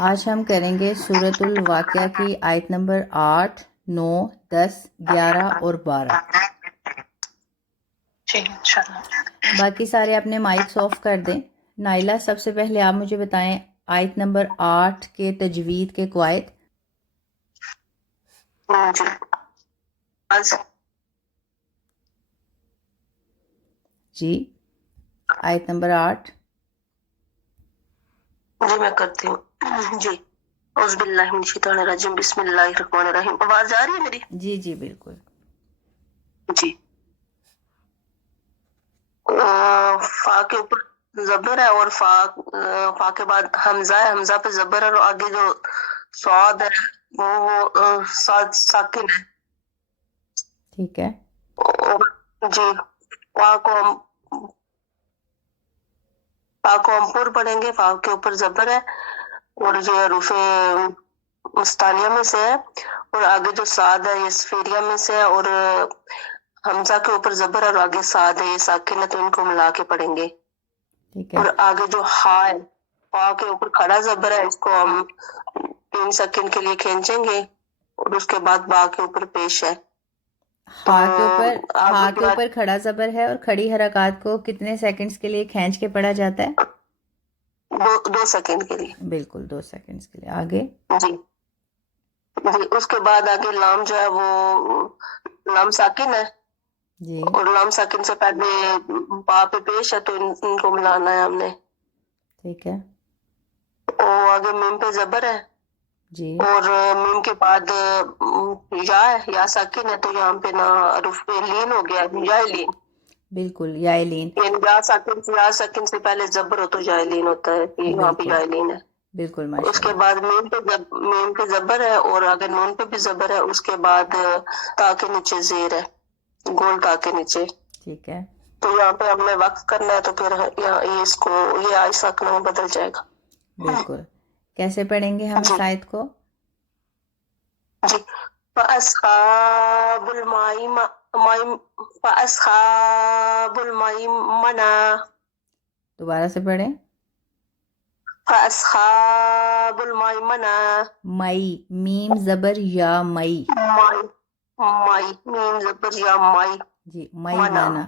آج ہم کریں گے سورۃ الواقعہ کی آیت نمبر 8، 9، 10، 11 اور 12۔ باقی سارے اپنے مائکس آف کر دیں۔ نائلہ، سب سے پہلے آپ مجھے بتائیں آیت نمبر 8 کے تجوید کے قواعد۔ جی، آیت نمبر 8۔ جی میں کرتی ہوں۔ جی، اعوذ باللہ من الشیطان الرجیم، بسم اللہ الرحمن الرحیم۔ آواز آ رہی ہے میری؟ جی جی بالکل۔ جی، فا کے اوپر زبر ہے اور فا کے بعد حمزہ ہے، حمزہ پہ زبر ہے اور آگے جو صاد ہے وہ صاد ساکن ہے۔ ٹھیک ہے۔ جی، فا کو ہم پر پڑھیں گے، فا کے اوپر زبر ہے اور یہ حروف مستانیہ میں سے ہے، اور آگے جو صاد ہے یہ سفیریہ میں سے ہے، اور حمزہ کے اوپر زبر ہے اور آگے صاد ہے، یہ ساکن ہے، تو ان کو ملا کے پڑھیں گے۔ ٹھیک ہے۔ اور آگے جو ہا ہے، ہا کے اوپر کھڑا زبر ہے، اس کو ہم 3 سیکنڈ کے لیے کھینچیں گے، اور اس کے بعد با کے اوپر پیش ہے۔ ہا کے اوپر کھڑا زبر ہے اور کھڑی حرکات کو کتنے سیکنڈز کے لیے کھینچ کے پڑھا جاتا ہے؟ 2 سیکنڈ کے لیے۔ بالکل 2 سیکنڈز کے لیے۔ آگے؟ جی جی، اس کے بعد آگے لام جو ہے وہ لام ساکن ہے، جی اور لام ساکن سے پہلے با پہ پیش ہے، تو ان کو ملانا ہے ہم نے۔ ٹھیک ہے۔ اور آگے میم پہ زبر ہے، جی اور میم کے بعد یا ہے، یا ساکن ہے، تو یہاں پہ نا حرف پہ لین ہو گیا، یا لین۔ بالکل، یائلین۔ یا ساکن سے پہلے زبر ہو تو یا لین ہوتا ہے، یہاں پہ بالکل یا لین ہے۔ بالکل، اس ماشاء کے اللہ۔ بعد میم پہ زبر ہے، اور آگے نون پہ بھی زبر ہے، اس کے بعد تا کے نیچے زیر ہے، گول تا کے نیچے۔ ٹھیک ہے۔ تو یہاں پہ ہمیں وقف کرنا ہے، تو پھر یہ اس کو یہ آئی ساکنہ میں بدل جائے گا۔ بالکل۔ کیسے پڑھیں گے ہم اس آیت کو؟ جی، فَأَصْحَابُ الْمَيْمَنَةِ، دوبارہ سے پڑھیں۔ فَأَصْحَابُ الْمَيْمَنَةِ، مئی، میم زبر یا مئی۔ مائی، میم زبر یا مائی، جی، مئی مانا۔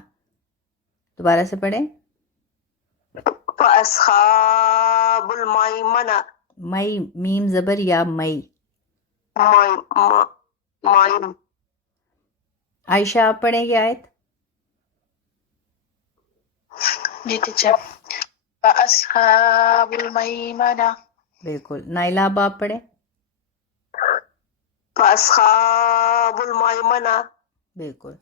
دوبارہ سے پڑھیں۔ فَأَصْحَابُ الْمَيْمَنَةِ، مئی، میم زبر یا مئی۔ مائی۔ عائشہ، آپ پڑھیں گے آیت؟ جی ٹیچر، فَأَصْحَابُ الْمَيْمَنَةِ، بالکل۔ نائلہ، اب آپ پڑھیں۔ فَأَصْحَابُ الْمَيْمَنَةِ۔ بالکل۔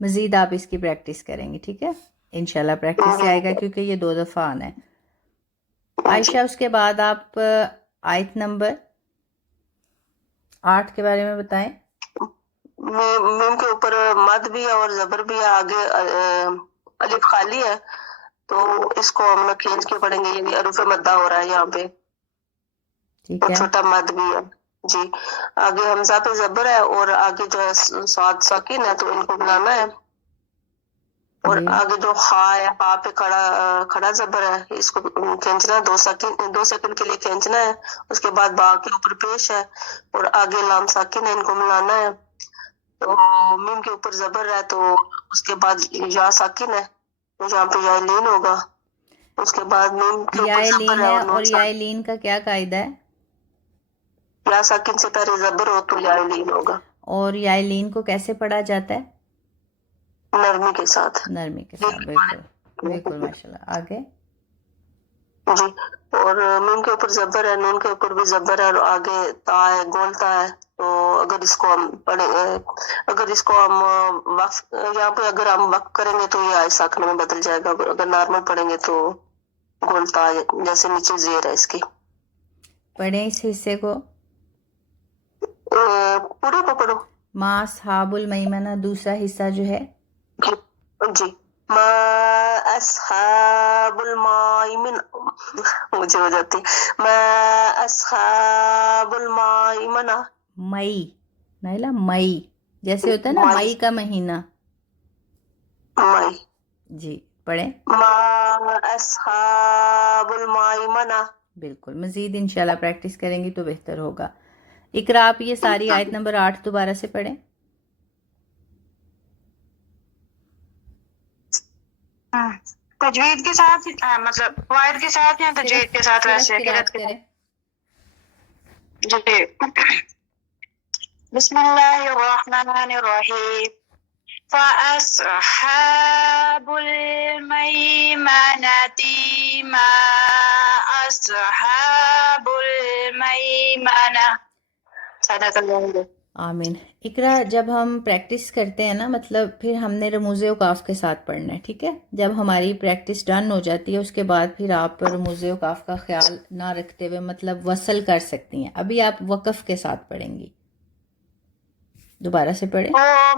مزید آپ اس کی پریکٹس کریں گے، ٹھیک ہے؟ انشاءاللہ پریکٹس سے آئے گا، کیونکہ یہ 2 دفعہ آنا ہے۔ عائشہ، اس کے بعد آپ آیت نمبر 8 کے بارے میں بتائیں۔ میم کے اوپر مد بھی ہے اور زبر بھی ہے، آگے الف خالی ہے، تو اس کو ہم لوگ کھینچ کے پڑھیں گے، یعنی حروف مدہ ہو رہا ہے یہاں پہ، ٹھیک اور ہے۔ چھوٹا مد بھی ہے۔ جی، آگے حمزہ پہ زبر ہے، اور آگے جو ہے صاد ساکن ہے، تو ان کو ملانا ہے۔ اور جی آگے جو خا ہے، خا پہ کھڑا زبر ہے، اس کو کھینچنا ہے، 2 سیکنڈ کے لیے کھینچنا ہے۔ اس کے بعد با کے اوپر پیش ہے، اور آگے لام ساکن ہے، ان کو ملانا ہے۔ تو میم کے اوپر زبر ہے، تو اس کے بعد یا ساکن ہے، تو یہاں پہ یا لین ہوگا۔ اس کے بعد میم کے اوپر زبر یائلین ہے ہے، اور اور نون ساکن، یائلین کا کیا قاعدہ ہے؟ یا ساکن سے پہلے زبر ہو تو یا لین ہوگا، اور یائلین کو کیسے پڑھا جاتا ہے؟ نرمی کے ساتھ۔ نرمی کے ساتھ، بالکل بالکل، ماشاءاللہ۔ آگے؟ جی، اور میم کے اوپر زبر ہے، نون کے اوپر بھی زبر ہے، اور آگے تا ہے، گول تا ہے، تو اگر اس کو ہم پڑھیں، اگر اس کو ہم وقف، یہاں پہ اگر ہم وقف کریں گے تو یہ آئے ساکن میں بدل جائے گا، اگر نارمل پڑھیں گے تو گول تا، جیسے نیچے زیر ہے اس کی۔ پڑھیں اس حصے کو۔ پورے کو پڑھو۔ ما اصحاب المیمنہ، دوسرا حصہ جو ہے۔ جی، ما اصحاب المیمنہ، مجھے ہو جاتی، ما اصحاب المیمنہ، مئی، نائلہ، مئی جیسے ہوتا ہے نا، مئی کا مہینہ۔ مائی۔ جی، پڑھیں۔ ما اصحاب المیمنہ، بالکل مزید انشاءاللہ پریکٹس کریں گی تو بہتر ہوگا. اقرا آپ یہ ساری آیت نمبر 8 دوبارہ سے پڑھیں. تجوید کے ساتھ مطلب قواعد کے ساتھ یا تجوید کے ساتھ صرف ویسے قرات کریں. جی. بسم اللہ الرحمن الرحیم. فَأَصْحَابُ الْمَيْمَنَةِ مَا أَصْحَابُ الْمَيْمَنَةِ. صدق اللہ. آمین. اقرا جب ہم پریکٹس کرتے ہیں نا مطلب پھر ہم نے رموز اوقاف کے ساتھ پڑھنا ہے. ٹھیک ہے. جب ہماری پریکٹس ڈن ہو جاتی ہے اس کے بعد پھر آپ رموز اوقاف کا خیال نہ رکھتے ہوئے مطلب وصل کر سکتی ہیں. ابھی آپ وقف کے ساتھ پڑھیں گی. دوبارہ سے پڑھیں.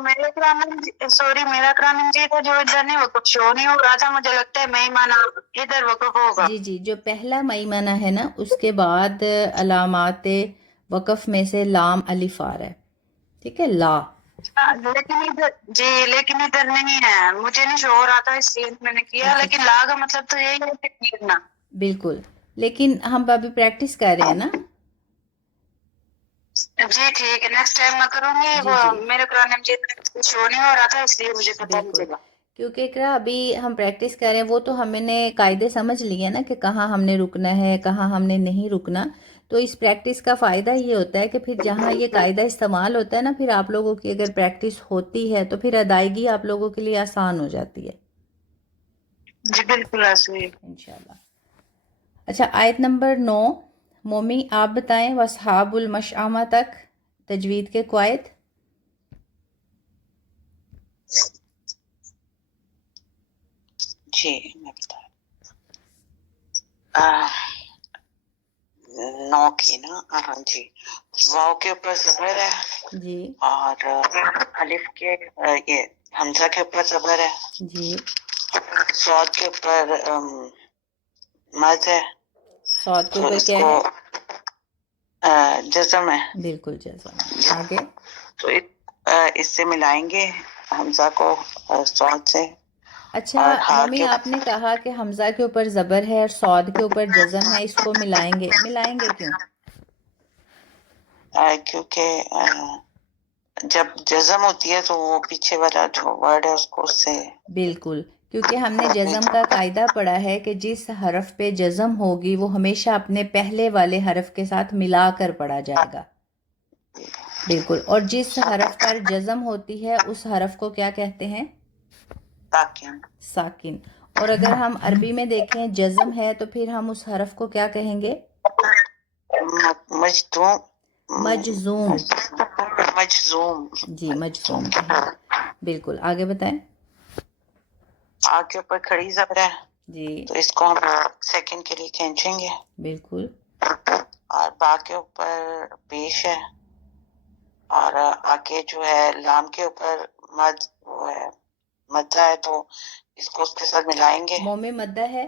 میرا قرآن مجید ہے جو ادھر نہیں وقف شو نہیں ہو رہا تھا. مجھے لگتا ہے میمانہ ادھر وقف ہوگا. جی جی جو پہلا میمنہ ہے نا اس کے بعد علامات وقف میں سے لام الف آ رہا ہے. ٹھیک ہے. لا لیکن ادھر نہیں ہے. مجھے نہیں شو ہو رہا تھا اس لیے میں نے کیا. لیکن لا کا مطلب تو یہی ہے کہ کرنا. بالکل. لیکن ہم ابھی پریکٹس کر رہے ہیں نا. جی ٹھیک ہے. نیکسٹ ٹائم میں کروں گی. جی وہ جی میرے قرآن مجید شو نہیں ہو رہا تھا اس لیے مجھے پتا نہیں بالکل. چلا. کیونکہ اقرا ابھی ہم پریکٹس کر رہے ہیں وہ تو ہم نے قاعدے سمجھ لیے نا کہ کہاں ہم نے رکنا ہے کہاں ہم نے نہیں رکنا. تو اس پریکٹس کا فائدہ یہ ہوتا ہے کہ پھر جہاں یہ قاعدہ استعمال ہوتا ہے نا پھر آپ لوگوں کی اگر پریکٹس ہوتی ہے تو پھر ادائیگی آپ لوگوں کے لیے آسان ہو جاتی ہے. جی بالکل ایسے ہی. انشاءاللہ. اچھا آیت نمبر 9 مومی آپ بتائیں واصحاب المشعمہ تک تجوید کے قواعد. جی میں بتا 9 کی نا. ہاں جی. واو کے اوپر زبر ہے جی اور الف کے یہ حمزہ کے اوپر زبر ہے. جی صاد کے اوپر مد ہے. صاد کے تو اوپر اس کیا کو ہے؟ جزم ہے. بالکل جزم ہے. آگے تو اس سے ملائیں گے حمزہ کو صاد سے. اچھا اور ہا مومی کے آپ نے کہا کہ حمزہ کے اوپر زبر ہے اور صاد کے اوپر جزم ہے اس کو ملائیں گے کیوں؟ کیونکہ جب جزم ہوتی ہے تو وہ پیچھے والا جو ورڈ ہے اس کو اس سے بالکل کیونکہ ہم نے جزم کا قاعدہ پڑھا ہے کہ جس حرف پہ جزم ہوگی وہ ہمیشہ اپنے پہلے والے حرف کے ساتھ ملا کر پڑھا جائے گا. بالکل. اور جس حرف پر جزم ہوتی ہے اس حرف کو کیا کہتے ہیں؟ ساکن. اور اگر ہم عربی میں دیکھیں جزم ہے تو پھر ہم اس حرف کو کیا کہیں گے؟ مجزوم. جی مجزوم کہیں گے. بالکل. آگے بتائیں. آ کے اوپر کھڑی زبر ہے جی تو اس کو ہم سیکنڈ کے لیے کھینچیں گے. بالکل. اور با کے اوپر پیش ہے اور آگے جو ہے لام کے اوپر مد وہ ہے مدہ ہے تو اس کو اس کے ساتھ ملائیں گے. مومی مدہ ہے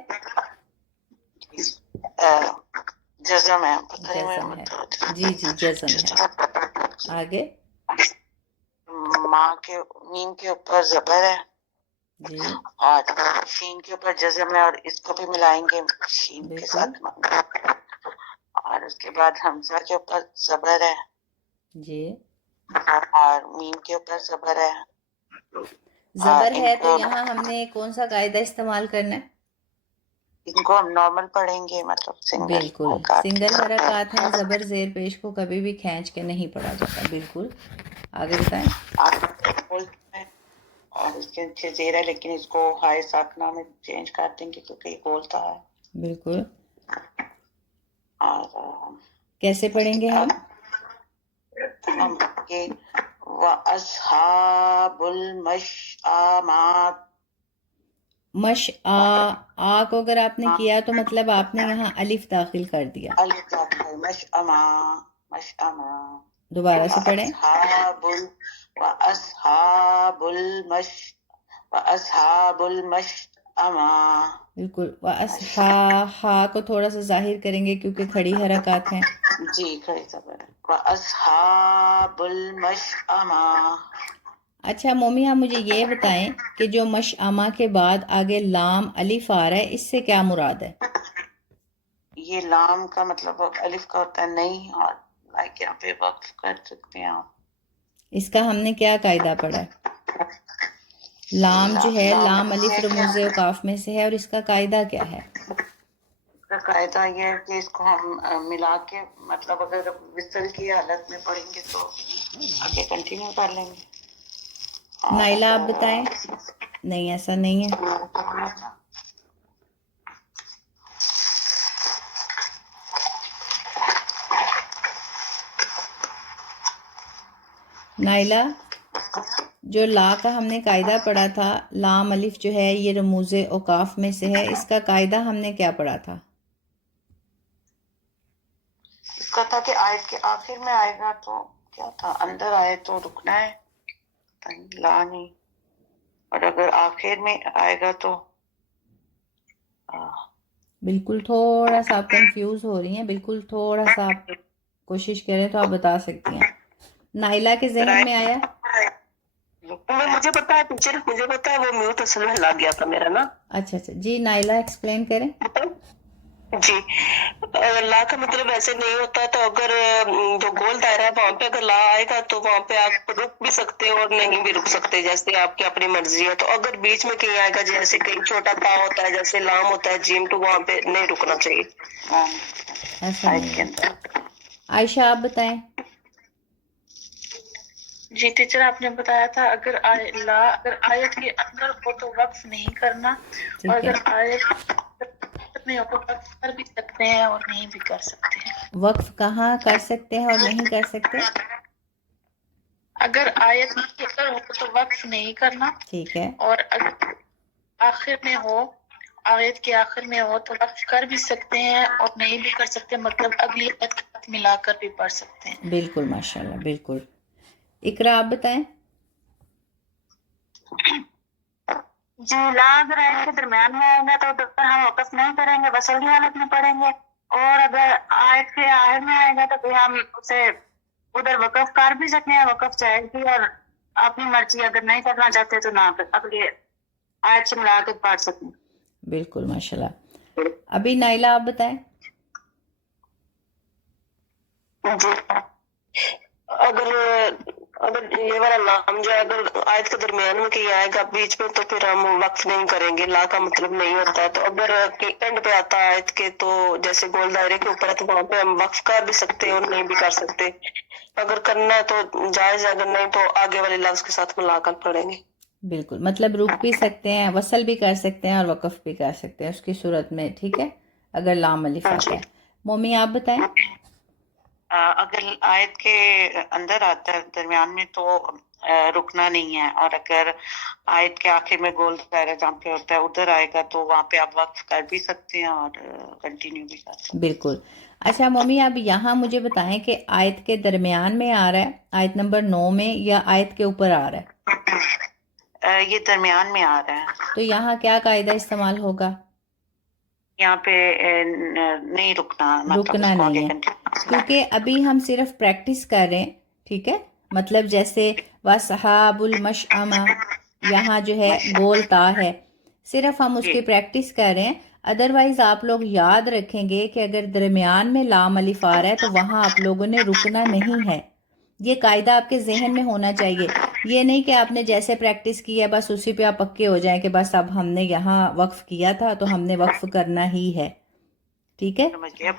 جزم ہے. پتہ نہیں جزم ہے. میں جی جی جزم ہے. آگے ماں کے میم کے اوپر زبر ہے جی اور شین کے اوپر جزم ہے اور اس کو بھی ملائیں گے شین کے بالکل. ساتھ. اور اس کے بعد حمزہ کے اوپر زبر ہے جی اور میم کے اوپر زبر ہے. زبر ان ہے تو کو یہاں ہم نے کون سا قاعدہ استعمال کرنا ہے؟ ان کو ہم نارمل پڑھیں گے مطلب سنگل بالکل سنگل حرکات ہیں. زبر زیر پیش کو کبھی بھی کھینچ کے نہیں پڑھا جاتا. بالکل. آگے بتائیں. اور اس کے نیچے زیر ہے لیکن اس کو ہائے ساکنہ میں چینج کر دیں گے کیونکہ یہ بولتا ہے. بالکل. اور کیسے پڑھیں گے ہم؟ کہ وَأَصْحَابُ الْمَشْأَمَاتِ آ کو اگر آپ نے کیا تو مطلب آپ نے یہاں الف داخل کر دیا. مشأمہ. دوبارہ سے پڑھیں. وَأَصْحَابُ الْمَشْأَمَہ. بالکل. ہا کو تھوڑا سا ظاہر کریں گے کیونکہ کھڑی حرکات ہیں. جی کھڑی زبر. وَأَصْحَابُ الْمَشْأَمَہ. اچھا مومی آپ مجھے یہ بتائیں کہ جو مشعمہ کے بعد آگے لام الف آ رہا ہے اس سے کیا مراد ہے؟ یہ لام کا مطلب الف کا ہوتا ہے نہیں، اور لائک یہاں پہ وقف کر سکتے ہیں آپ. اس کا ہم نے کیا قاعدہ پڑھا ہے؟ لام جو ہے لام الف رموز اوقاف میں سے ہے، اور اس کا قاعدہ کیا ہے؟ کا قاعدہ یہ ہے کہ اس کو ہم ملا کے مطلب اگر وصل کی حالت میں پڑھیں گے تو آگے کنٹینیو کر لیں گے. نائلہ آپ بتائیں. نہیں، ایسا نہیں ہے. نائلہ، جو لا کا ہم نے قاعدہ پڑھا تھا، لام الف جو ہے یہ رموز اوقاف میں سے ہے، اس کا قاعدہ ہم نے کیا پڑھا تھا؟ اس کا تھا کہ آیت کے آخر میں آئے گا تو کیا تھا، اندر آئے تو رکنا ہے، لا نہیں، اور اگر آخر میں آئے گا تو بالکل تھوڑا سا آپ کنفیوز ہو رہی ہیں، بالکل تھوڑا سا آپ کوشش کریں تو آپ بتا سکتی ہیں. نائلہ کے ذہن میں آیا؟ مجھے پتا ہے ٹیچر، مجھے پتا ہے وہ میوٹ اصل میں لگ گیا تھا میرا نا. اچھا جی، نائلہ ایکسپلین کریں. جی، لا کا مطلب ایسے نہیں ہوتا، تو اگر جو گول دائرہ ہے وہاں پہ اگر لا آئے گا تو وہاں پہ آپ رک بھی سکتے ہو اور نہیں بھی رک سکتے، جیسے آپ کی اپنی مرضی ہے. تو اگر بیچ میں کہیں آئے گا، جیسے کہیں چھوٹا تا ہوتا ہے، جیسے لام ہوتا ہے جیم، تو وہاں پہ نہیں رکنا چاہیے. ایسا آیت نہیں کے ہے. اندر. عائشہ آپ بتائیں. جی ٹیچر، آپ نے بتایا تھا اگر اگر آیت کے اندر ہو تو وقف نہیں کرنا، اور ٹھیک ہے. اگر آیت میں ہو تو وقف کر بھی سکتے ہیں اور نہیں بھی کر سکتے ہیں. وقف کہاں کر سکتے ہیں اور نہیں کر سکتے؟ اگر آیت کے اندر ہو تو وقف نہیں کرنا، ٹھیک ہے. اور اگر آخر میں ہو، آیت کے آخر میں ہو تو وقف کر بھی سکتے ہیں اور نہیں بھی کر سکتے، مطلب اگلی آیت کے ساتھ ملا کر بھی پڑھ سکتے ہیں. بالکل، ماشاءاللہ، بالکل. اقرا آپ بتائیں. جی، لا اگر آیت کے درمیان میں آئے گا تو ادھر پر ہم وقف نہیں کریں گے، وصل کی حالت میں پڑھیں گے، اور اگر آیت کے آخر میں آئے گا تو پھر ہم اسے ادھر وقف کر بھی سکتے ہیں، وقف جائے گی، اور اپنی مرضی اگر نہیں کرنا چاہتے تو نہ اگلی آیت سے ملا کے پڑھ سکتے ہیں. بالکل، ماشاءاللہ. ابھی نائلہ آپ بتائیں. جی، اگر یہ والا نام جو ہے اگر آیت کے درمیان میں کہیں آئے گا بیچ میں تو پھر ہم وقف نہیں کریں گے، لا کا مطلب نہیں ہوتا ہے. تو اگر اینڈ پہ آتا ہے آیت کے تو جیسے گول دائرے کے اوپر ہے تو وہاں پہ ہم وقف کر بھی سکتے ہیں اور نہیں بھی کر سکتے. اگر کرنا ہے تو جائز ہے، اگر نہیں تو آگے والے لفظ کے ساتھ ملا کر پڑھیں گے. بالکل، مطلب رک بھی سکتے ہیں، وصل بھی کر سکتے ہیں، اور وقف بھی کر سکتے ہیں اس کی صورت میں. ٹھیک ہے، اگر لام الف آتا ہے. مومی آپ بتائیں. اگر آیت کے اندر آتا ہے درمیان میں تو رکنا نہیں ہے، اور اگر آیت کے آخر میں گول دائرہ جہاں پہ ہوتا ہے ادھر آئے گا تو وہاں پہ آپ وقف کر بھی سکتے ہیں اور کنٹینیو بھی کر سکتے ہیں. بالکل. اچھا مومی، آپ یہاں مجھے بتائیں کہ آیت کے درمیان میں آ رہا ہے، آیت نمبر 9 میں، یا آیت کے اوپر آ رہا ہے؟ یہ درمیان میں آ رہا ہے. تو یہاں کیا قاعدہ استعمال ہوگا؟ یہاں پہ نہیں رکنا، مطلب اس رکنا کو آگے نہیں ہے، کنٹینیو. کیونکہ ابھی ہم صرف پریکٹس کر رہے ہیں. ٹھیک ہے، مطلب جیسے وَصْحَابُ الْمَشْأَمَةِ، یہاں جو ہے گول تا ہے، صرف ہم اس کی پریکٹس کر رہے ہیں. ادروائز آپ لوگ یاد رکھیں گے کہ اگر درمیان میں لام الف آ رہا ہے تو وہاں آپ لوگوں نے رکنا نہیں ہے. یہ قاعدہ آپ کے ذہن میں ہونا چاہیے. یہ نہیں کہ آپ نے جیسے پریکٹس کی ہے بس اسی پہ آپ پکے ہو جائیں کہ بس اب ہم نے یہاں وقف کیا تھا تو ہم نے وقف کرنا ہی ہے. ٹھیک ہے، سمجھ گئے؟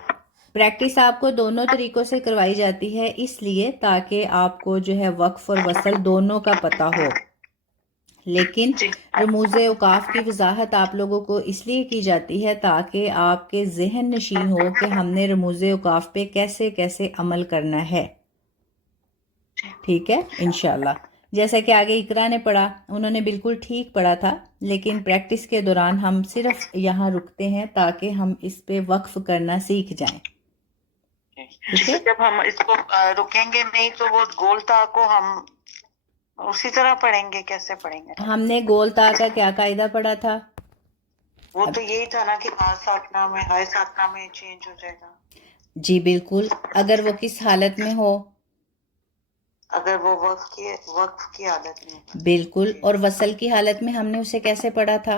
پریکٹس آپ کو دونوں طریقوں سے کروائی جاتی ہے، اس لیے تاکہ آپ کو جو ہے وقف اور وصل دونوں کا پتہ ہو. لیکن رموز اوقاف کی وضاحت آپ لوگوں کو اس لیے کی جاتی ہے تاکہ آپ کے ذہن نشین ہو کہ ہم نے رموز اوقاف پہ کیسے کیسے عمل کرنا ہے. ٹھیک ہے، انشاءاللہ. جیسا کہ آگے اقرا نے پڑھا، انہوں نے بالکل ٹھیک پڑھا تھا، لیکن پریکٹس کے دوران ہم صرف یہاں رکتے ہیں تاکہ ہم اس پہ وقف کرنا سیکھ جائیں. ٹھیک ہے، جب ہم اس کو رکیں گے نہیں تو وہ گول تا کو ہم اسی طرح پڑھیں گے، کیسے پڑھیں گے؟ ہم نے گول تا کا کیا قاعدہ پڑھا تھا؟ وہ تو یہی تھا نا کہ ساکنہ میں ہائے ساکنہ میں چینج ہو جائے گا. جی بالکل، اگر وہ کس حالت میں ہو؟ اگر وہ وقف کی حالت میں. بالکل. اور وصل کی حالت میں ہم نے اسے کیسے پڑھا تھا؟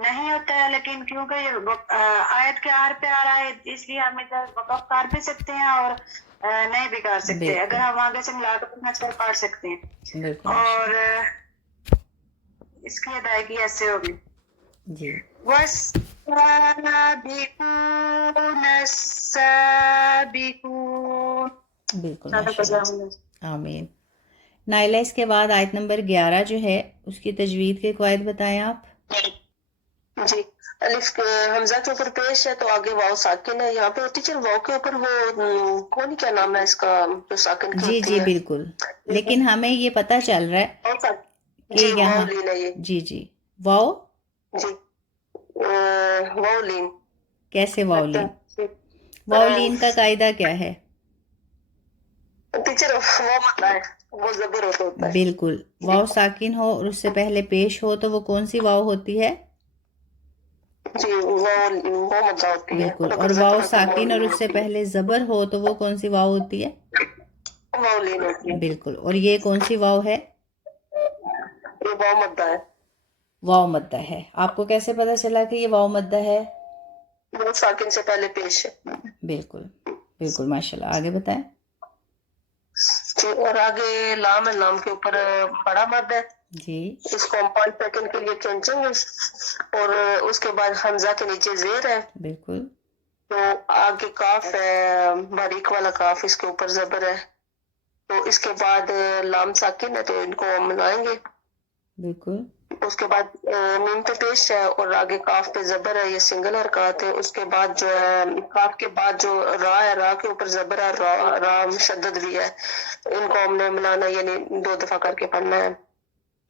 نہیں ہوتا ہے، لیکن کیونکہ یہ آیت کے آر پہ آ رہا ہے اس لیے ہم ادھر وقف کر بھی سکتے ہیں اور نہیں بھی کر سکتے. بالکل. اگر ہم آگے سے ملا کر نظر پڑھ سکتے ہیں بالکل اور اس کی ادائیگی ایسے ہوگی. جی. والسابقون السابقون. بالکل ماشاء اللہ. آمین. نائلہ اس کے بعد آیت نمبر 11 جو ہے اس کی تجوید کے قواعد بتائیں آپ. جی. الف حمزہ کے اوپر پیش ہے تو آگے واو ساکن ہے. یہاں پہ ٹیچر واو کے اوپر وہ کون کیا نام ہے اس کا جو ساکن کی جی ہوتی جی ہے؟ بالکل. لیکن ہمیں یہ پتہ چل رہا ہے کہ جی یہاں واو لین ہے یہ. جی جی واو. جی واو لین. کیسے واو لین؟ واو لین کا قاعدہ کیا ہے؟ ٹیچر وہ مت ہے وہ زبر ہوتا ہے. بالکل. واو ساکن ہو اور اس سے پہلے پیش ہو تو وہ کون سی واو ہوتی ہے؟ جی وہ مت ہوتی ہے. بالکل. اور واو ساکن اور اس سے پہلے زبر ہو تو وہ کون سی واو ہوتی ہے؟ واو لین ہوتی ہے. بالکل. اور یہ کون سی واو ہے؟ یہ واو مدہ ہے. واو مدہ ہے. آپ کو کیسے پتا چلا کہ یہ واو مدہ ہے؟ واو ساکن سے پہلے پیش ہے. بالکل بالکل ماشاء اللہ. آگے بتائیں. جی. اور آگے لام ہے. لام کے اوپر بڑا مد ہے. جی. اس کو ہم 5 سیکنڈ کے لیے کھینچیں گے اور اس کے بعد حمزہ کے نیچے زیر ہے. بالکل. تو آگے کاف ہے باریک والا کاف اس کے اوپر زبر ہے. تو اس کے بعد لام ساکن ہے تو ان کو ہم ملائیں گے. بالکل. اس کے بعد میم پہ پیش ہے اور آگے کاف پہ زبر ہے. یہ سنگل حرکات ہے. اس کے بعد جو ہے کاف کے بعد جو را ہے را کے اوپر زبر ہے. را مشدد بھی ہے. ان کو ہم نے ملانا یعنی 2 دفعہ کر کے پڑھنا ہے.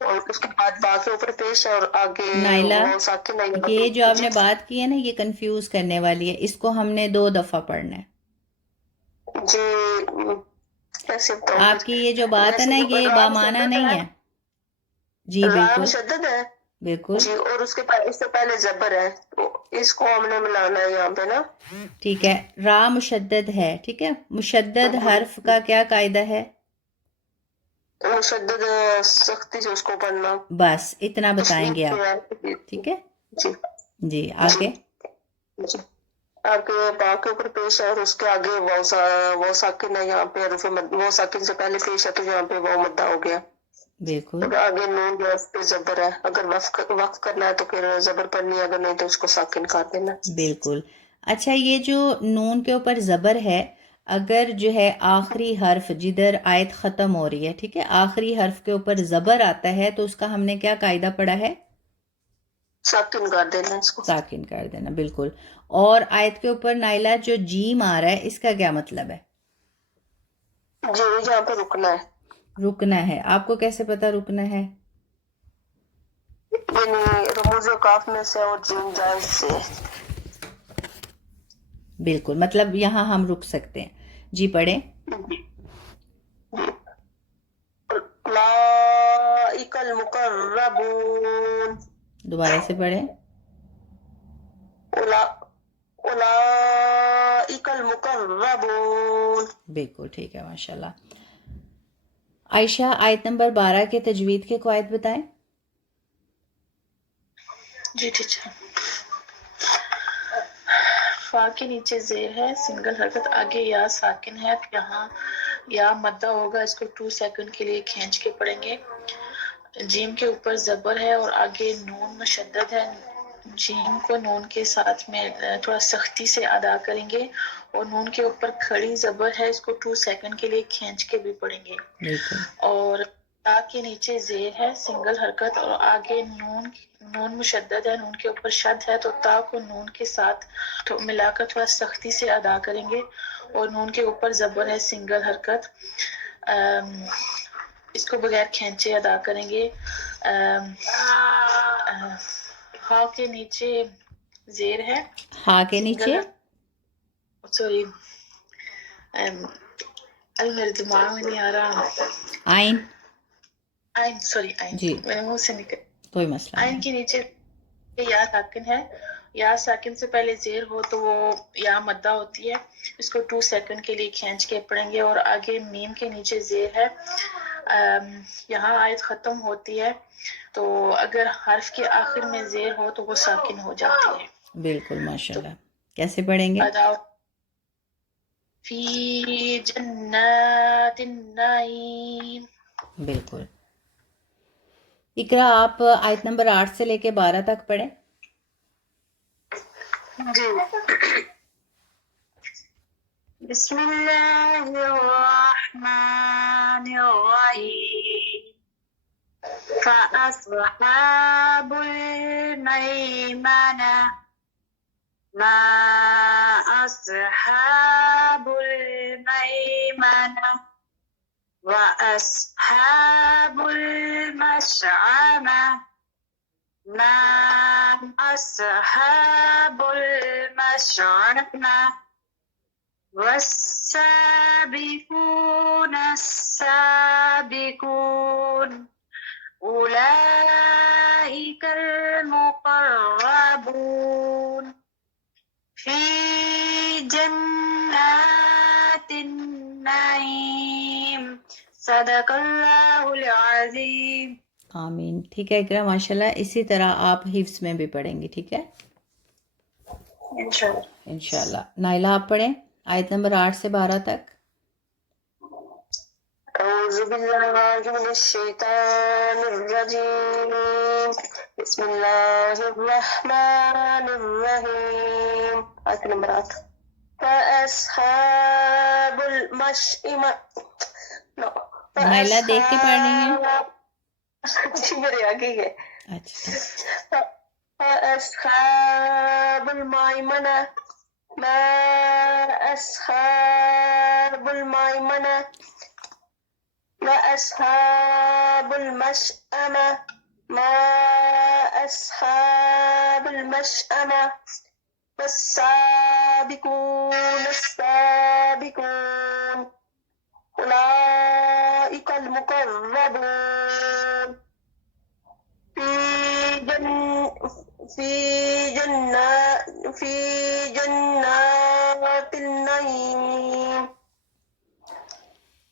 اور اس کے بعد با کے اوپر پیش ہے اور آگے نائلہ وہ ساکن ہے. یہ جو آپ نے بات کی ہے نا یہ کنفیوز کرنے والی ہے. اس کو ہم نے 2 دفعہ پڑھنا ہے. جی کیسے بتاؤں؟ آپ کی یہ جو بات ہے نا یہ بامانہ نہیں ہے. جی را بالکل مشدد ہے. بالکل. جی. اور اس سے پہلے زبر ہے تو اس کو ہم نے ملانا ہے یہاں پہ نا. ٹھیک ہے. را مشدد ہے. ٹھیک ہے. مشدد حرف کا کیا قاعدہ ہے؟ مشدد سختی سے اس کو پڑھنا. بس اتنا بتائیں گے آپ. ٹھیک ہے. جی. جی آگے. جی. آگے با کے اوپر پیش ہے اور اس کے آگے وہ ساکن ہے. یہاں پہ وہ ساکن سے پہلے پیش ہے تو یہاں پہ وہ مدہ ہو گیا. بالکل. اور آگے نون جو ہے اس پہ زبر ہے. اگر وقف کرنا ہے تو پھر زبر پڑھنی ہے. اگر نہیں تو اس کو ساکن کر دینا. بالکل. اچھا یہ جو نون کے اوپر زبر ہے اگر جو ہے آخری حرف جدھر آیت ختم ہو رہی ہے ٹھیک ہے آخری حرف کے اوپر زبر آتا ہے تو اس کا ہم نے کیا قاعدہ پڑھا ہے؟ ساکن کر دینا اس کو. ساکن کر دینا. بالکل. اور آیت کے اوپر نائلہ جو جیم آ رہا ہے اس کا کیا مطلب ہے؟ جی یہاں پہ رکنا ہے. رکنا ہے. آپ کو کیسے پتا رکنا ہے؟ یعنی رموز کاف میں سے اور جیم جائز سے. بالکل. مطلب یہاں ہم رک سکتے ہیں. جی پڑھیں. اولئک المقربون. دوبارہ سے پڑھیں. اولئک المقربون. بالکل ٹھیک ہے ماشاءاللہ. عائشہ آیت نمبر 12 کے تجوید کے قواعد بتائیں. جی ٹیچر. فا کے نیچے زیر ہے سنگل حرکت آگے یا ساکن ہے یہاں یا مدہ ہوگا اس کو 2 سیکنڈ کے لیے کھینچ کے پڑھیں گے. جیم کے اوپر زبر ہے اور آگے نون مشدد ہے. جیم کو نون کے ساتھ میں تھوڑا سختی سے ادا کریں گے اور نون کے اوپر کھڑی زبر ہے اس کو 2 سیکنڈ کے لیے کھینچ کے بھی پڑھیں گے. بالکل. اور تا کے نیچے زیر ہے سنگل حرکت اور آگے نون مشدد ہے نون کے اوپر شد ہے تو تا کو نون کے ساتھ ملا کر تھوڑا سختی سے ادا کریں گے اور نون کے اوپر زبر ہے سنگل حرکت اس کو بغیر کھینچے ادا کریں گے. ہا کے نیچے زیر ہے ہا کے نیچے سوری میرے دماغ میں نہیں آ رہا. آئین. آئین سوری آئین جی میرے منہ سے نکل. کوئی مسئلہ آئین نہیں. کے نیچے یا ساکن ہے. یا ساکن سے پہلے زیر ہو تو وہ یا مدہ ہوتی ہے اس کو 2 سیکنڈ کے لیے کھینچ کے پڑھیں گے اور آگے میم کے نیچے زیر ہے یہاں آیت ختم ہوتی ہے تو اگر حرف کے آخر میں زیر ہو تو وہ ساکن ہو جاتی ہے. بالکل ماشاءاللہ. کیسے پڑھیں گے؟ اداؤ فی جنات النعیم. بالکل. اقرا آپ آیت نمبر 8 سے لے کے 12 تک پڑھیں. جی. بسم اللہ الرحمن الرحیم. فأصحاب المیمنة ما أصحاب الميمنة وأصحاب المشأمة ما أصحاب المشأمة والسابقون السابقون أولئك المقربون في جنات النعيم. صدق اللہ العظیم. آمین. ٹھیک ہے اقرا ماشاءاللہ. اسی طرح آپ حفظ میں بھی پڑھیں گی. ٹھیک ہے انشاءاللہ. انشاءاللہ. نائلہ آپ پڑھیں آیت نمبر 8 سے 12 تک. أعوذ بالله من الشيطان الرجيم. بسم الله الرحمن الرحيم. آية نمبر 8. فأصحاب المشأمة. نائلہ دیکھ کے پڑھنی ہے. جی میرے آگے ہی ہے. اچھا. فأصحاب الميمنة ما أصحاب الميمنة وأصحاب المشأمة ما أصحاب المشأمة والسابقون السابقون أولئك المقربون في جنات النعيم.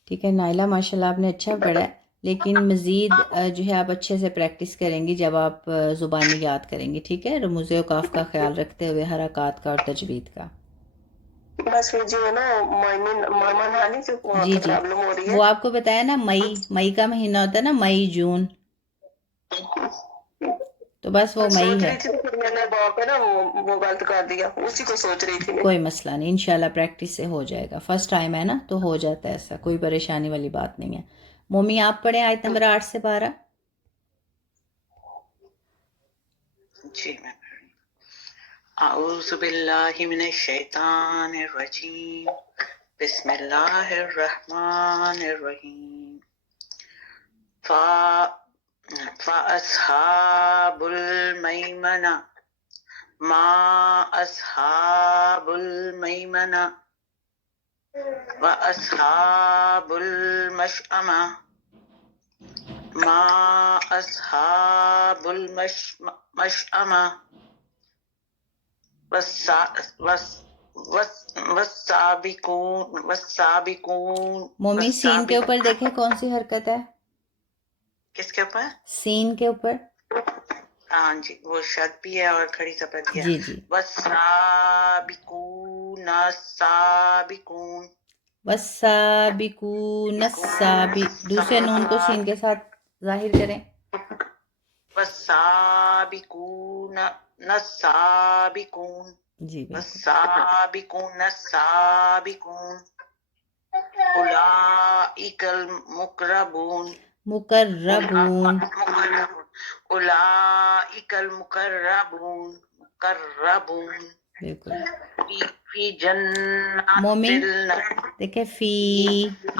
ٹھیک ہے نائلہ ماشاءاللہ آپ نے اچھا پڑھا ہے، لیکن مزید جو ہے آپ اچھے سے پریکٹس کریں گی جب آپ زبانی یاد کریں گی. ٹھیک ہے، رموز اوقاف کا خیال رکھتے ہوئے حرکات کا اور تجوید کا. بس مجھے ہے نا مائمن آنے سے وہاں جی پہ جی پرابلم ہو رہی ہے. وہ آپ کو بتایا نا، مئی کا مہینہ ہوتا ہے نا، مئی جون، تو بس وہ مئی سوچ ہے. رہی تھی تو پھر میں نے باپ ہے نا وہ غلط کر دیا، اسی کو سوچ رہی تھی میں. کوئی مسئلہ نہیں، انشاءاللہ پریکٹس سے ہو جائے گا. فرسٹ ٹائم ہے نا تو ہو جاتا ہے، ایسا کوئی پریشانی والی بات نہیں ہے. مومی آپ پڑھیں آیت نمبر 8 سے 12. جی میں اعوذ باللہ من الشیطان الرجیم. بسم اللہ الرحمن الرحیم. فأصحاب المیمنہ ما أصحاب الميمنة وأصحاب المشأمة ما أصحاب المشأمة والسابقون مومی سین کے اوپر دیکھیں کون سی حرکت ہے. کس کے اوپر؟ سین کے اوپر. ہاں جی، وہ شد بھی ہے اور کھڑی زبر بھی ہے. جی جی. والسابقون السابقون. والسابقون دوسرے نون کو سین کے ساتھ ظاہر کریں. والسابقون السابقون. جی بالکل. والسابقون السابقون اولئک المقربون. مقربون. اولئک المقربون. مقربون بالکل. فی جنات مومی دیکھیں فی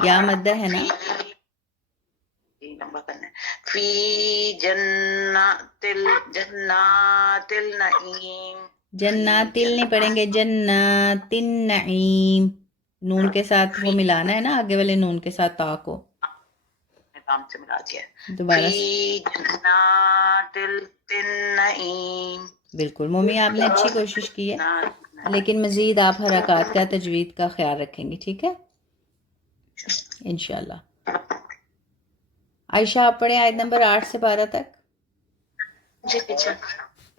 یا مدہ ہے نا، فی جنات النعیم. جنات نہیں پڑھیں گے، جنات النعیم. نون کے ساتھ وہ ملانا ہے نا، آگے والے نون کے ساتھ تا کو کام سے ملا دیا. دوبارہ. فی جنات النعیم. بالکل مومی آپ نے اچھی کوشش کی ہے، لیکن مزید آپ حرکات کا تجوید کا خیال رکھیں گی. ٹھیک ہے انشاءاللہ. عائشہ آپ پڑھیں آیت نمبر 8 سے 12 تک. جی ٹیچر.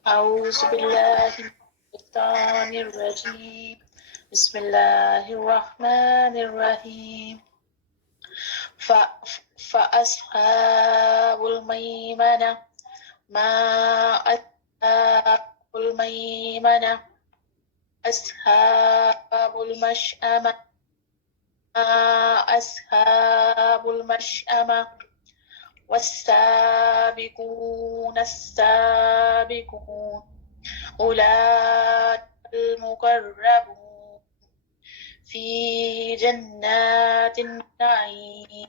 اعوذ باللہ من الشیطان الرجیم. بسم اللہ الرحمن الرحیم. فأصحاب المیمنہ ما أصحاب الميمنة أصحاب المشأمة ما أصحاب المشأمة والسابقون السابقون أولئك المقربون في جنات النعيم.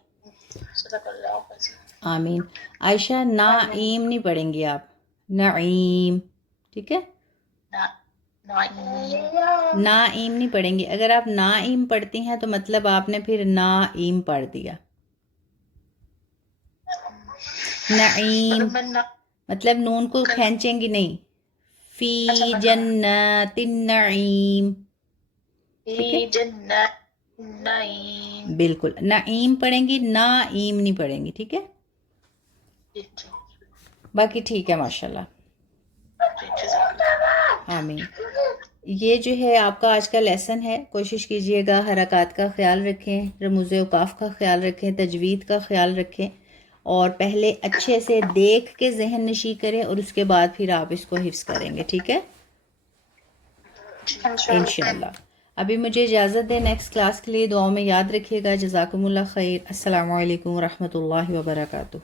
صدق اللہ العظیم. آمین. عائشہ نعیم نہیں پڑھیں گی آپ, نعیم, ٹھیک ہے, نعیم نہیں پڑھیں گی. اگر آپ نعیم پڑھتی ہیں تو مطلب آپ نے پھر نعیم پڑھ دیا. نعیم مطلب نون کو کھینچیں گی نہیں. فی جنات النعیم, فی جنات النعیم. بالکل. نعیم پڑھیں گی, نعیم نہیں پڑھیں گی, ٹھیک ہے. باقی ٹھیک ہے ماشاءاللہ. آمین. یہ جو ہے آپ کا آج کا لیسن ہے. کوشش کیجئے گا حرکات کا خیال رکھیں, رموز اوقاف کا خیال رکھیں, تجوید کا خیال رکھیں, اور پہلے اچھے سے دیکھ کے ذہن نشی کریں اور اس کے بعد پھر آپ اس کو حفظ کریں گے, ٹھیک ہے انشاءاللہ. ابھی مجھے اجازت دیں, نیکسٹ کلاس کے لیے دعاؤں میں یاد رکھیے گا. جزاکم اللہ خیر. السلام علیکم ورحمۃ اللہ وبرکاتہ.